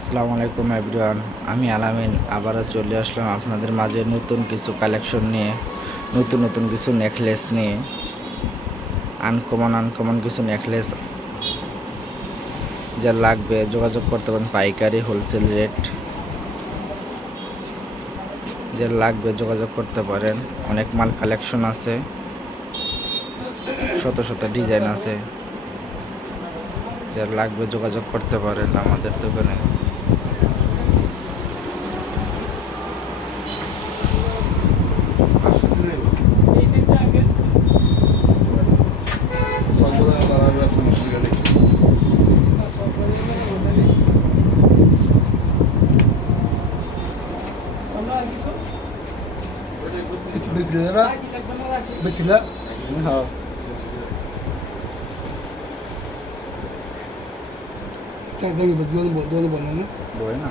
আসসালামু আলাইকুম এভরিওয়ান, আমি আলামিন, আবারও চলে আসলাম আপনাদের মাঝে নতুন কিছু কালেকশন নিয়ে, নতুন নতুন কিছু নেকলেস নিয়ে আনকমন আনকমন কিছু নেকলেস যা লাগবে। যোগাযোগ করতে পারেন পাইকারি হোলসেল রেট যে লাগবে, যোগাযোগ করতে পারেন। অনেক মাল কালেকশন আছে, শত শত ডিজাইন আছে, যা লাগবে, যোগাযোগ করতে পারেন আমাদের দোকানে। مثل ذا مثل ها काय दोन दोन दोन बोला ना